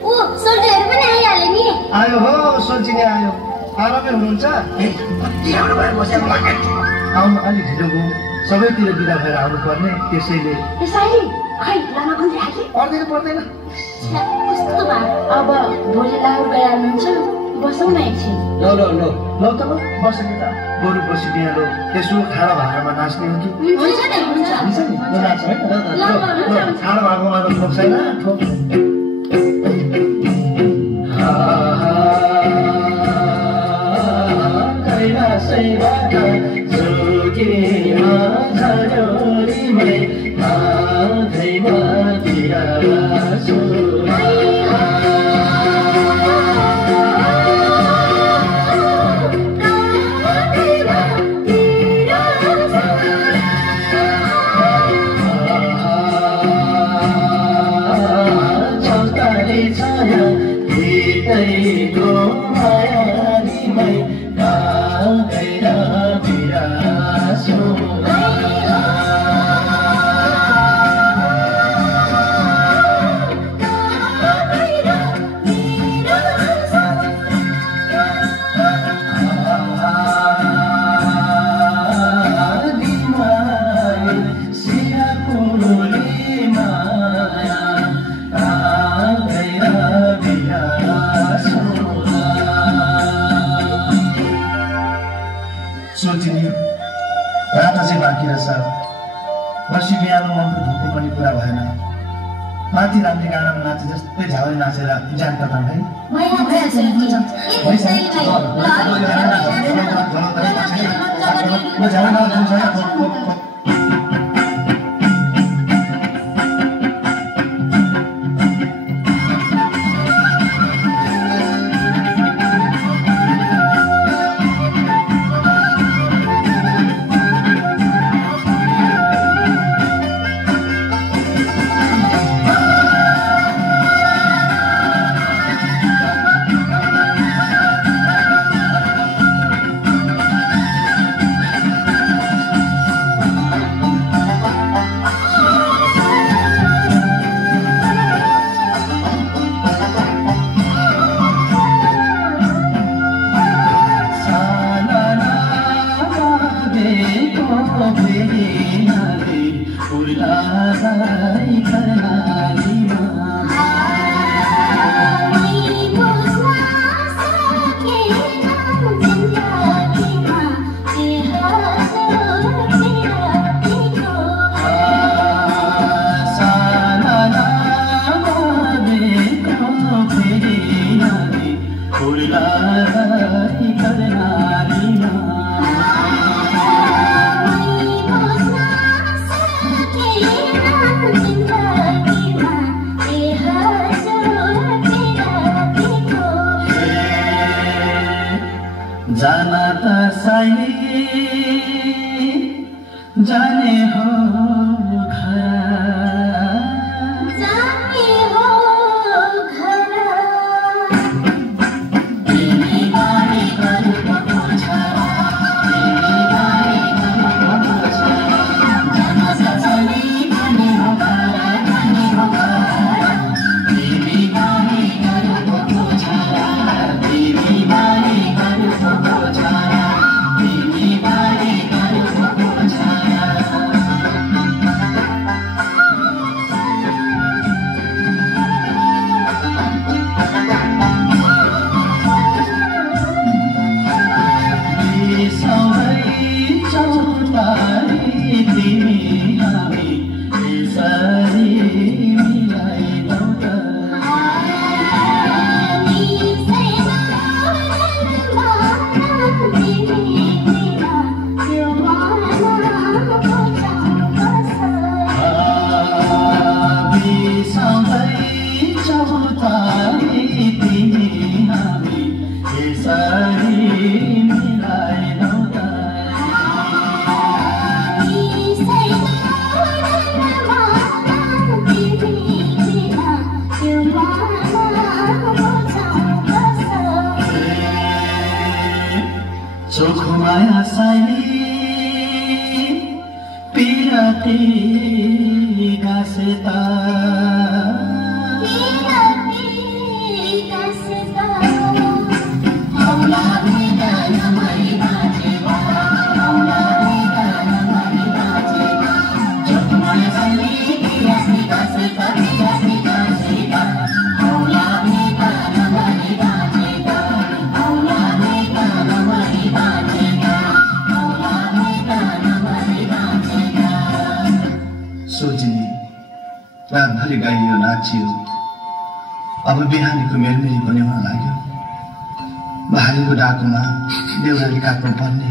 ओ सोल्टीहरु पनि आइहाल्यो नि। आयो हो सोल्टी नि आयो। आरामै हुनुहुन्छ? कति राम्रो भएर बसेको लाग्यो। आउनु अलि ढिलो भयो। सबैतिर बिदा भएर आउनुपर्ने त्यसैले। साइली खै लामा कुन्दै आके? पर्दैन। कस्तो भा अब भोलि लाहुर गइहाल्नुहुन्छ बसौँ न एकछिन। ल त ल बसेको त बरु बसी बिहालो यसो खाना भाँडामा नाच्ने हो कि? हुन्छ नि हुन्छ। हुन्छ नि ल नाच है ल खाना भाँडामा ठोक छैन ठोक। कैलाशैबाट जोगेमा झर्योरीमै आधैमा बिराजो। बसी बिहान मनको धुको पनि पुरा भएन। माथि राम्री गानामा नाचे जस्तै झाउरी नाचेर जान कता है? जाने हो माया साइली पिराती गासेता पिराती सुखले गाइयो नाचियो अब बिहानीको मेलमेली पनि हुन लाग्यो भालीको डाकोमा देउराली काट्नु पर्ने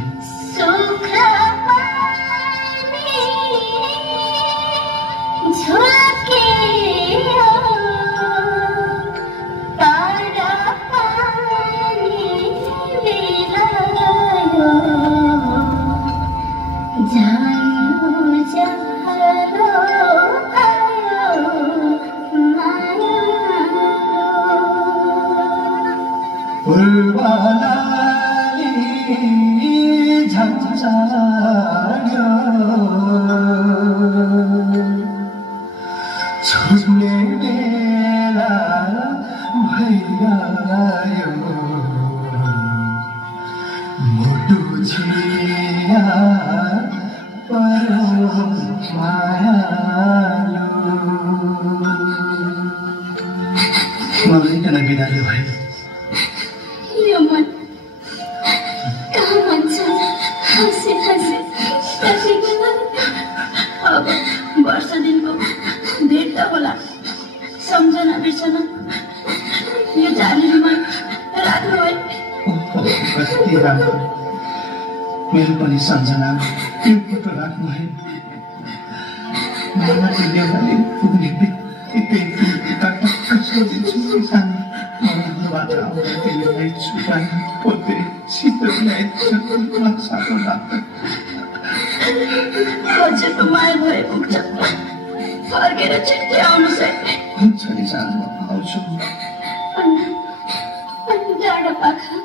मेरो पनि सम्झना त्यो राख्नु है मामाको देउराली पुग्ने बित्तिकै टक्क सोधिन्छु सानोबाट आउँदा त्यसलाई छुट्याइ पोते शीतलाई सानो लाग्छ हजुरको माया भए पुग्छ फर्केर छिट्टै आउनुहोस् है हुन्छ नि सानो आउँछु डाँडा पाखा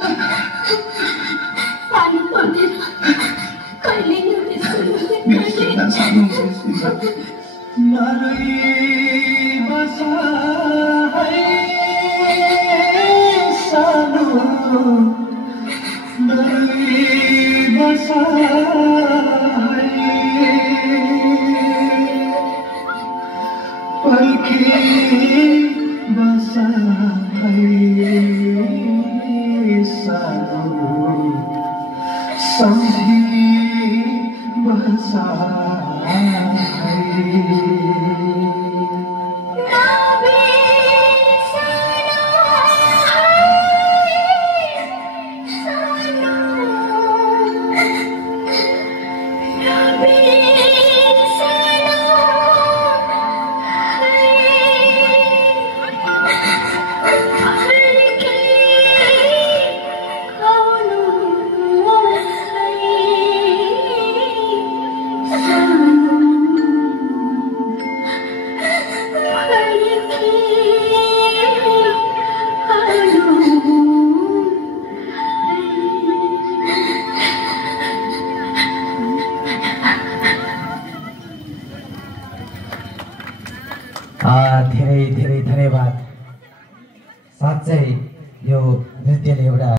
पानी पर्दैन कहिले सानो मरै बसा है सानो मरै बसा है पर्खे बसा है सानो